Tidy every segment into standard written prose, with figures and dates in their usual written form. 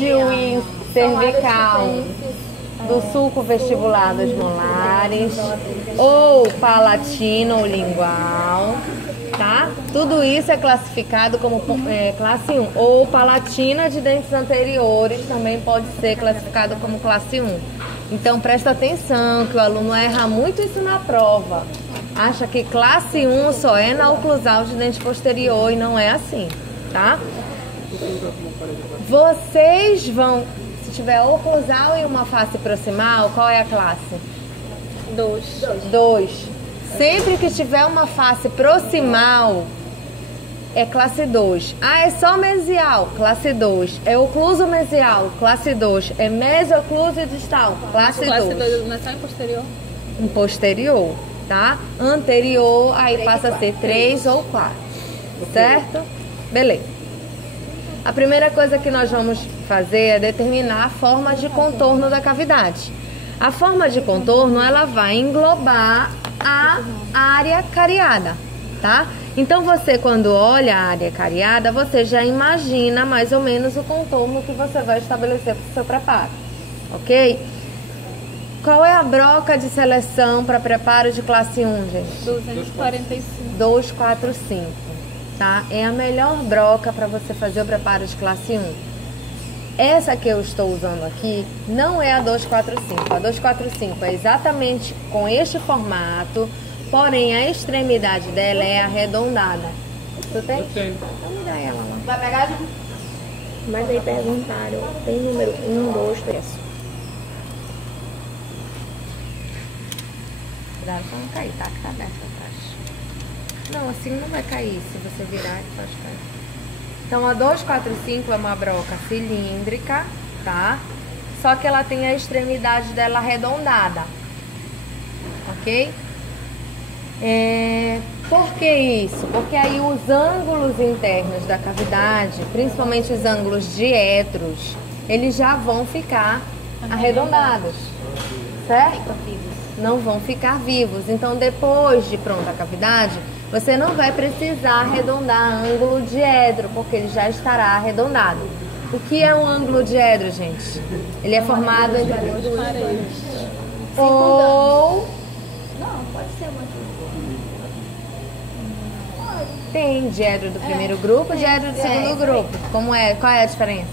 de Win cervical, do sulco vestibular dos molares, ou palatino ou lingual, tá? Tudo isso é classificado como classe 1. Ou palatina de dentes anteriores também pode ser classificado como classe 1. Então presta atenção que o aluno erra muito isso na prova. Acha que classe 1 só é na oclusal de dente posterior e não é assim, tá? Vocês vão, se tiver oclusal e uma face proximal, qual é a classe? 2. Sempre que tiver uma face proximal, é classe 2. Ah, é só mesial, classe 2. É ocluso mesial, classe 2. É mesocluso e distal, classe 2. Classe 2 não é só em posterior? Em posterior, tá? Anterior, aí passa a ser 3 ou 4, certo? Beleza. A primeira coisa que nós vamos fazer é determinar a forma de contorno da cavidade. A forma de contorno, ela vai englobar a área cariada, tá? Então você, quando olha a área cariada, você já imagina mais ou menos o contorno que você vai estabelecer para o seu preparo, ok? Qual é a broca de seleção para preparo de classe 1, gente? 245. 245. Tá? É a melhor broca para você fazer o preparo de classe 1. Essa que eu estou usando aqui não é a 245. A 245 é exatamente com este formato, porém a extremidade dela é arredondada. Tu tem? Eu tenho. Então me dá ela lá. Vai pegar, Ju? Mas aí perguntaram, tem número 1, 2, 3. Cuidado pra não cair, tá? Que tá aberto atrás. Não, assim não vai cair. Se você virar, pode cair. Então, a 245 é uma broca cilíndrica, tá? Só que ela tem a extremidade dela arredondada. Ok? Por que isso? Porque aí os ângulos internos da cavidade, principalmente os ângulos diédros, eles já vão ficar arredondados, certo? Não vão ficar vivos. Então, depois de pronta a cavidade, você não vai precisar arredondar ângulo diedro, porque ele já estará arredondado. O que é um ângulo diedro, gente? Ele é formado entre duas paredes. Ou... Não, pode ser uma aqui. Tem diedro do primeiro grupo e diedro do segundo grupo. Como é? Qual é a diferença?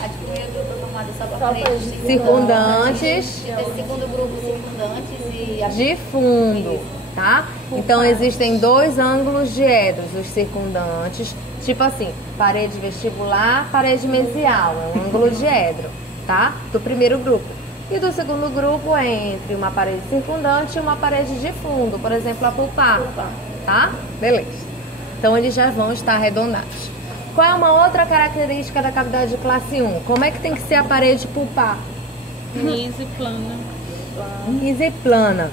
A de primeiro grupo é formada só para paredes Circundantes. Esse segundo grupo, circundantes e... De fundo, tá? Então existem dois ângulos diedros, os circundantes, tipo assim, parede vestibular, parede mesial, é um ângulo diedro, tá? Do primeiro grupo. E do segundo grupo é entre uma parede circundante e uma parede de fundo, por exemplo, a pulpar, tá? Beleza. Então eles já vão estar arredondados. Qual é uma outra característica da cavidade de classe 1? Como é que tem que ser a parede pulpar? Lisa e plana. Lisa e plana.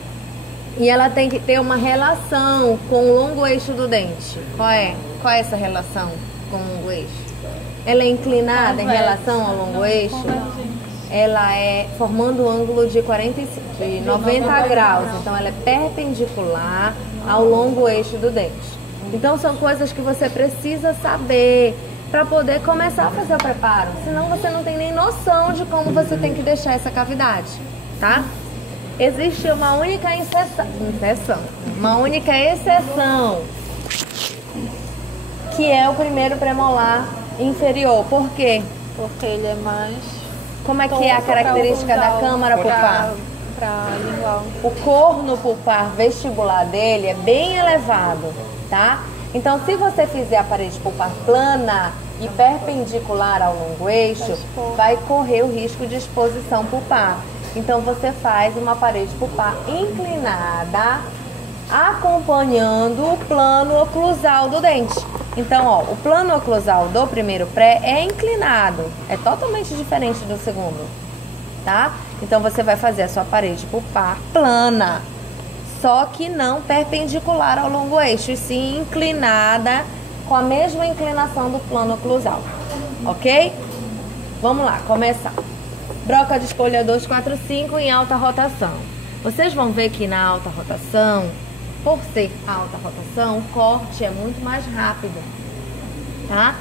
E ela tem que ter uma relação com o longo eixo do dente. Qual é? Qual é essa relação com o longo eixo? Ela é inclinada em relação ao longo eixo? Ela é formando um ângulo de 90 graus. Então ela é perpendicular ao longo eixo do dente. Então são coisas que você precisa saber para poder começar a fazer o preparo. Senão você não tem nem noção de como você tem que deixar essa cavidade, tá? Existe uma única exceção, que é o primeiro premolar inferior. Por quê? Porque ele é mais... Como é que é a característica da câmara pulpar? Para lingual. O corno pulpar vestibular dele é bem elevado, tá? Então, se você fizer a parede pulpar plana e perpendicular ao longo eixo, vai correr o risco de exposição pulpar. Então, você faz uma parede pulpar inclinada, acompanhando o plano oclusal do dente. Então, ó, o plano oclusal do primeiro pré é inclinado, é totalmente diferente do segundo, tá? Então, você vai fazer a sua parede pulpar plana, só que não perpendicular ao longo eixo, e sim inclinada, com a mesma inclinação do plano oclusal, ok? Vamos lá, começar. Broca de escolha 245 em alta rotação. Vocês vão ver que na alta rotação, por ser alta rotação, o corte é muito mais rápido, tá?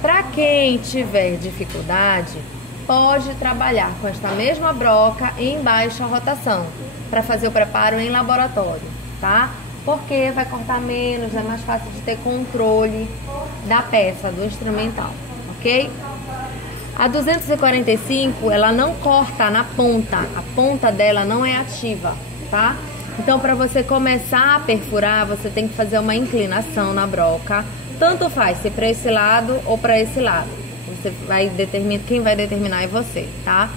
Para quem tiver dificuldade, pode trabalhar com esta mesma broca em baixa rotação para fazer o preparo em laboratório, tá? Porque vai cortar menos, é mais fácil de ter controle da peça, do instrumental, ok? A 245, ela não corta na ponta, a ponta dela não é ativa, tá? Então, para você começar a perfurar, você tem que fazer uma inclinação na broca. Tanto faz, se para esse lado ou para esse lado. Você vai determinar, quem vai determinar é você, tá?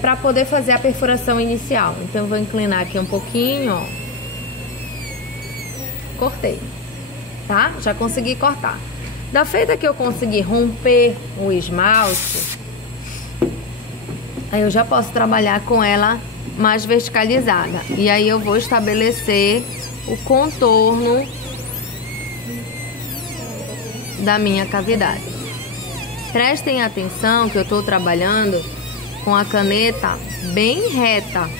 Para poder fazer a perfuração inicial. Então, eu vou inclinar aqui um pouquinho, ó. Cortei, tá? Já consegui cortar. Da feita que eu consegui romper o esmalte, aí eu já posso trabalhar com ela mais verticalizada. E aí eu vou estabelecer o contorno da minha cavidade. Prestem atenção que eu estou trabalhando com a caneta bem reta,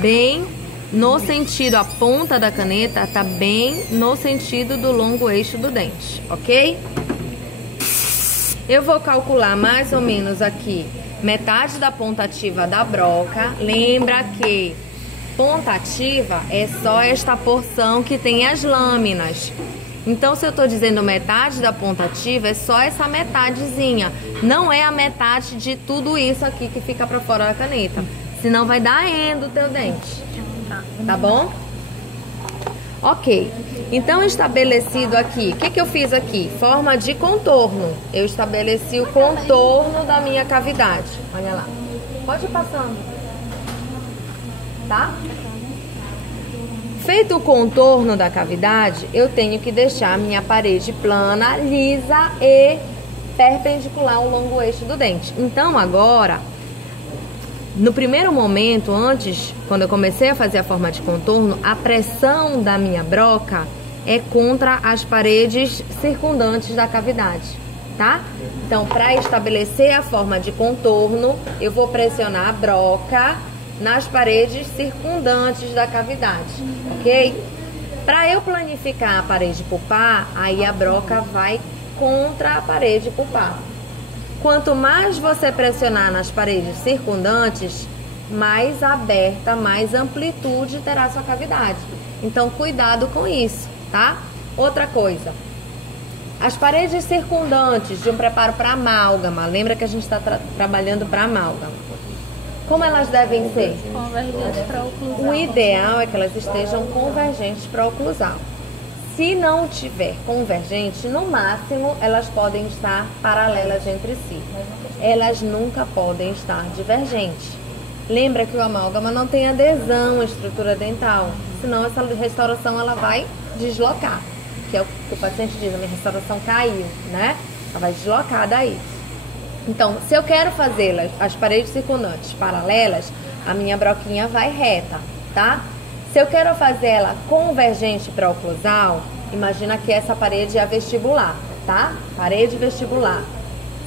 bem no sentido, a ponta da caneta tá bem no sentido do longo eixo do dente, ok? Eu vou calcular mais ou menos aqui metade da ponta ativa da broca. Lembra que ponta ativa é só esta porção que tem as lâminas. Então, se eu tô dizendo metade da ponta ativa, é só essa metadezinha. Não é a metade de tudo isso aqui que fica pra fora da caneta. Senão vai dar endo o teu dente. Tá bom? Ok. Então, estabelecido aqui, o que eu fiz aqui? Forma de contorno. Eu estabeleci o contorno da minha cavidade. Olha lá. Pode ir passando. Tá? Feito o contorno da cavidade, eu tenho que deixar a minha parede plana, lisa e perpendicular ao longo eixo do dente. Então, agora, no primeiro momento, antes, quando eu comecei a fazer a forma de contorno, a pressão da minha broca é contra as paredes circundantes da cavidade, tá? Então, para estabelecer a forma de contorno, eu vou pressionar a broca nas paredes circundantes da cavidade, ok? Para eu planificar a parede pulpar, aí a broca vai contra a parede pulpar. Quanto mais você pressionar nas paredes circundantes, mais aberta, mais amplitude terá sua cavidade. Então, cuidado com isso, tá? Outra coisa, as paredes circundantes de um preparo para amálgama, lembra que a gente está trabalhando para amálgama. Como elas devem ser? Convergentes para oclusal. O ideal é que elas estejam convergentes para oclusal. Se não tiver convergente, no máximo elas podem estar paralelas entre si. Elas nunca podem estar divergentes. Lembra que o amálgama não tem adesão à estrutura dental, senão essa restauração ela vai deslocar. Que é o que o paciente diz, a minha restauração caiu, né? Ela vai deslocar daí. Então, se eu quero fazê-las, as paredes circundantes paralelas, a minha broquinha vai reta, tá? Se eu quero fazer ela convergente para oclusal, imagina que essa parede é a vestibular, tá? Parede vestibular.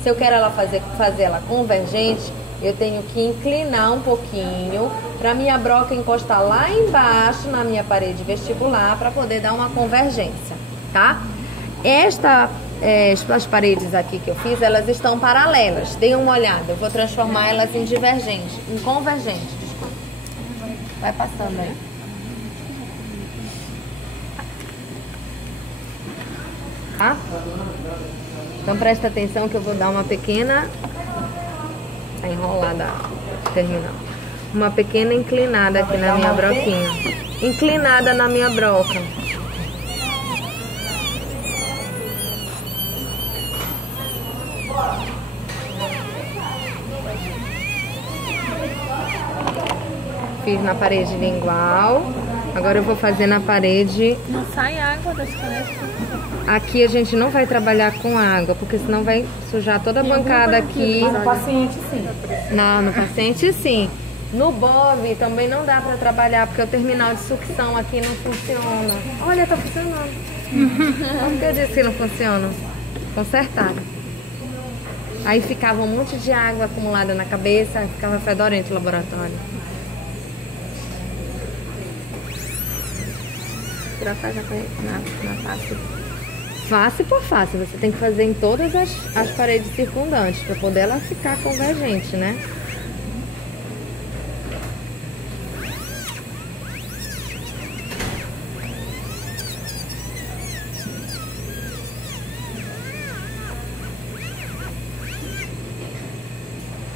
Se eu quero ela fazer ela convergente, eu tenho que inclinar um pouquinho para minha broca encostar lá embaixo na minha parede vestibular para poder dar uma convergência, tá? As paredes aqui que eu fiz, elas estão paralelas. Deem uma olhada, eu vou transformar elas em divergente, em convergente, desculpa. Vai passando aí. Tá? Então presta atenção que eu vou dar uma pequena enrolada, terminando. Uma pequena inclinada aqui na minha broquinha. Inclinada na minha broca. Fiz na parede lingual. Agora eu vou fazer na parede. Não sai água das canetas. Aqui a gente não vai trabalhar com água, porque senão vai sujar toda a bancada aqui. No paciente, sim. Não, no paciente sim. No bob também não dá pra trabalhar, porque o terminal de sucção aqui não funciona. Olha, tá funcionando. Como que eu disse que não funciona? Consertaram. Aí ficava um monte de água acumulada na cabeça, ficava fedorento o laboratório. Tirar a na face. face por face. Você tem que fazer em todas as paredes circundantes para poder ela ficar convergente, né?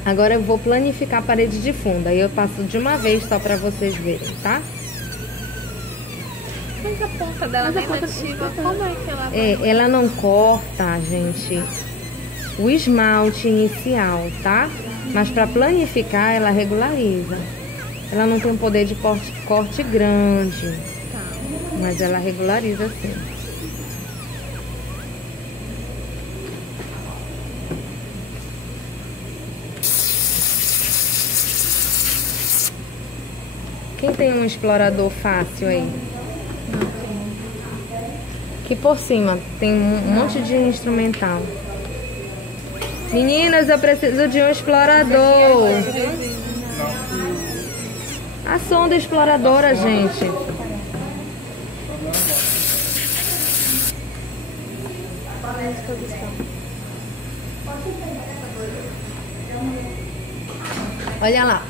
Agora eu vou planificar a parede de fundo. Aí eu passo de uma vez só para vocês verem, tá? Mas a ponta dela bem nativa, como é que ela vai? Ela não corta, gente, o esmalte inicial, tá? Mas para planificar, ela regulariza. Ela não tem um poder de corte grande, mas ela regulariza sim. Quem tem um explorador fácil aí? Aqui por cima tem um monte de instrumental. Meninas, eu preciso de um explorador. A sonda exploradora, gente. Olha lá.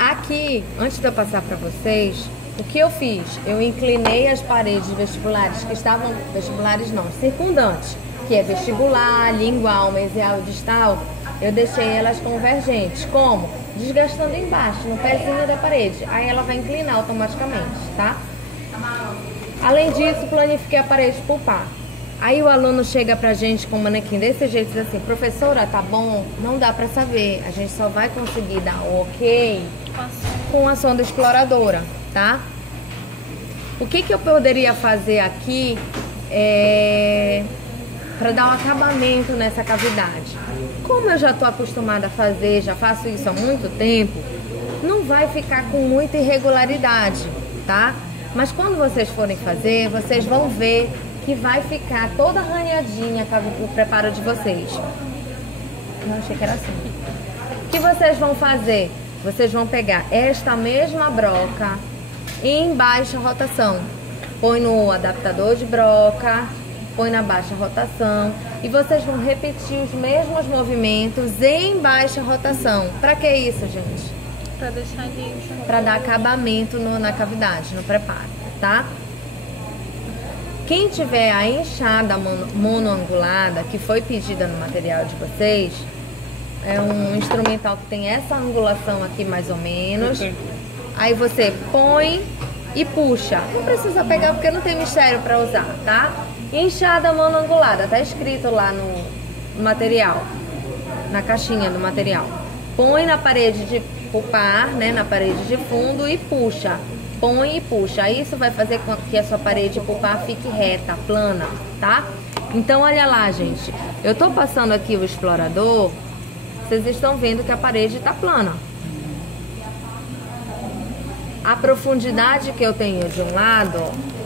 Aqui, antes de eu passar para vocês, o que eu fiz? Eu inclinei as paredes vestibulares que estavam... Vestibulares não, circundantes. Que é vestibular, lingual, mesial e distal. Eu deixei elas convergentes. Como? Desgastando embaixo, no pezinho da parede. Aí ela vai inclinar automaticamente, tá? Além disso, planifiquei a parede pulpar. Aí o aluno chega pra gente com o manequim desse jeito e diz assim: professora, tá bom? Não dá pra saber. A gente só vai conseguir dar ok com a sonda exploradora, tá? O que eu poderia fazer aqui para dar um acabamento nessa cavidade? Como eu já tô acostumada a fazer, já faço isso há muito tempo, não vai ficar com muita irregularidade, tá? Mas quando vocês forem fazer, vocês vão ver que vai ficar toda arranhadinha o preparo de vocês. Eu achei que era assim. O que vocês vão fazer? Vocês vão pegar esta mesma broca em baixa rotação. Põe no adaptador de broca, põe na baixa rotação e vocês vão repetir os mesmos movimentos em baixa rotação. Pra que isso, gente? Pra deixar liso. Pra dar acabamento na cavidade, no preparo, tá? Quem tiver a enxada monoangulada, que foi pedida no material de vocês, é um instrumental que tem essa angulação aqui mais ou menos. Aí você põe e puxa. Não precisa pegar porque não tem mistério para usar, tá? Enxada monoangulada, tá escrito lá no material, na caixinha do material. Põe na parede de pulpar, né, na parede de fundo e puxa. Põe e puxa. Isso vai fazer com que a sua parede pulpar fique reta, plana, tá? Então olha lá, gente. Eu tô passando aqui o explorador. Vocês estão vendo que a parede tá plana. A profundidade que eu tenho de um lado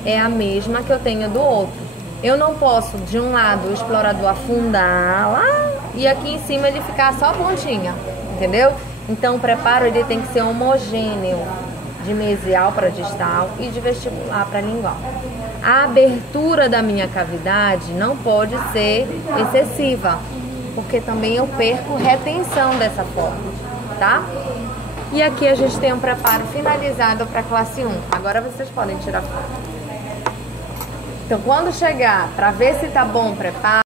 é a mesma que eu tenho do outro. Eu não posso, de um lado, o explorador afundar lá e aqui em cima ele ficar só a pontinha, entendeu? Então o preparo ele tem que ser homogêneo, de mesial para distal e de vestibular para lingual. A abertura da minha cavidade não pode ser excessiva, porque também eu perco retenção dessa forma, tá? E aqui a gente tem um preparo finalizado para classe 1. Agora vocês podem tirar foto. Então, quando chegar para ver se tá bom o preparo,